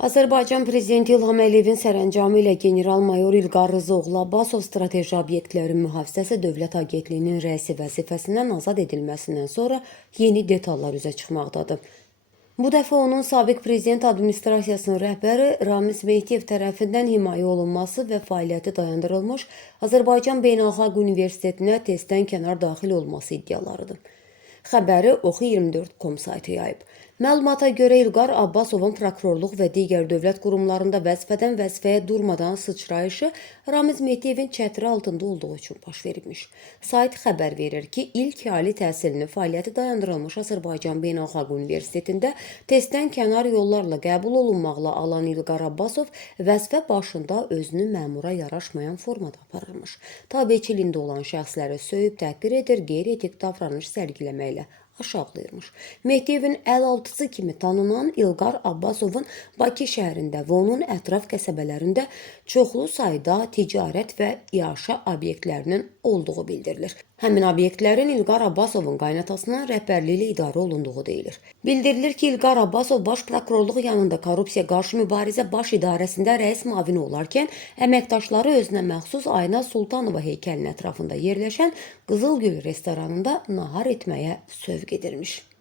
Azərbaycan Prezidenti İlham Əliyevin sərəncamı ilə general-mayor İlqar Rızaoğlu Abbasov strateji obyektlərin mühafizəsi Dövlət Agentliyinin rəisi vəzifəsindən azad edilməsindən sonra yeni detallar üzə çıxmaqdadır. Bu dəfə onun sabiq prezident administrasiyasının rəhbəri Ramiz Mehdiyev tərəfindən himayə olunması və fəaliyyəti dayandırılmış Azərbaycan Beynəlxalq Universitetinə testdən kənar daxil olması iddialarıdır. Xəbəri Oxu24.com saytı yayıb. Məlumata görə İlqar Abbasovun prokurorluq və digər dövlət qurumlarında vəzifədən vəzifəyə durmadan sıçrayışı Ramiz Mehdiyevin çətiri altında olduğu üçün baş veribmiş. Sayt xəbər verir ki, ilk ali təhsilini fəaliyyəti dayandırılmış Azərbaycan Beynəlxalq Universitetində testdən kənar yollarla qəbul olunmaqla alan İlqar Abbasov vəzifə başında özünü məmura yaraşmayan formada aparırmış. Tabeçiliyində olan şəxsləri söyüb təhqir edir, qeyri-etik davranış sərgiləməklə aşağılayırmış. Mehdiyevin əl altısı kimi tanınan İlqar Abbasovun Bakı şəhərində və onun ətraf qəsəbələrində çoxlu sayda ticarət və iaşə obyektlərinin olduğu bildirilir. Həmin obyektlərin İlqar Abbasovun qaynatasının rəhbərliyi ilə idarə olunduğu deyilir. Bildirilir ki, İlqar Abbasov Baş Prokurorluq yanında Korrupsiya Qarşı Mübarizə Baş İdarəsində rəis müavini olarkən əməkdaşları özünə məxsus Ayna Sultanova heykəlinin ətrafında yerləşən Qızılgül restoranında nahar etməyə sövq edirmiş.